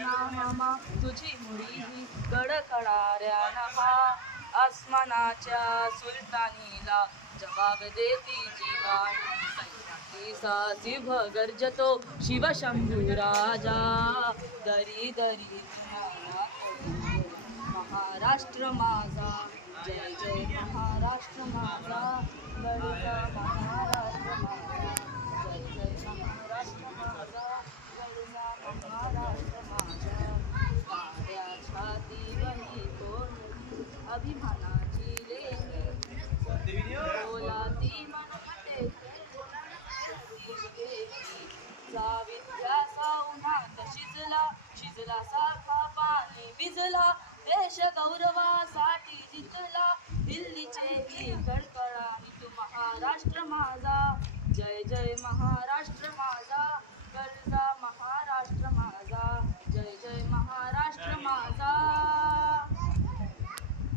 मामा तुझी मुडी ही कडकडाऱ्यानं हा आसमानाच्या सुलतानीला जबाब देती जीवान साची भगर्जतो शिवशंभू राजा दरी दरी महाराष्ट्र माझा जय जय महाराष्ट्र माझा गडचा महाराष्ट्र माझा जय जय महाराष्ट्र माझा गडचा महाराष्ट्र माझा काळ्या छातीवरी कोरली अभिमानाची लेणी बोलाती मनमते विद्यासा उन्हात शिजला सारखा पाणी भिजला देश गौरवासाठी जिंकला दिल्लीचे ही कडकडानी तू महाराष्ट्र माझा जय जय महाराष्ट्र माझा गरजा